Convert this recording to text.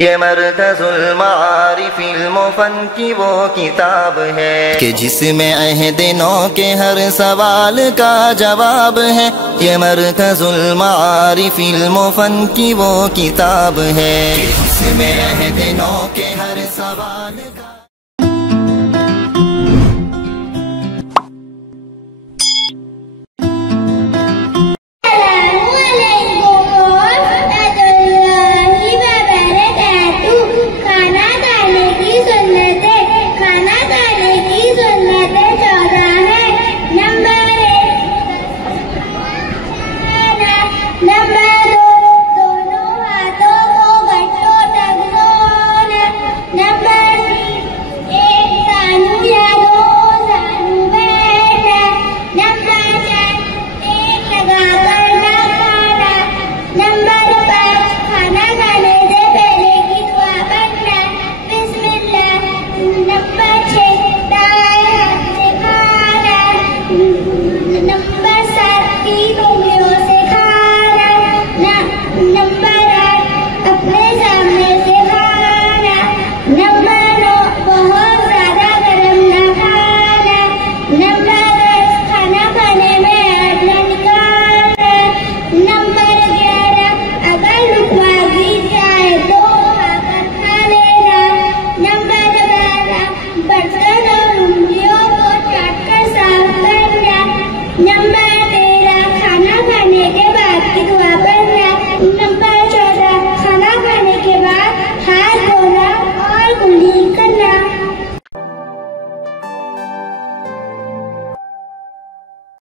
ये मरकज़ुल मारिफ़िल मुफ़न की वो किताब है कि जिसमें अहद नौ के हर सवाल का जवाब है। ये मरकज़ुल मारिफ़िल मुफ़न की वो किताब है जिसमें अहद नौ के हर सवाल का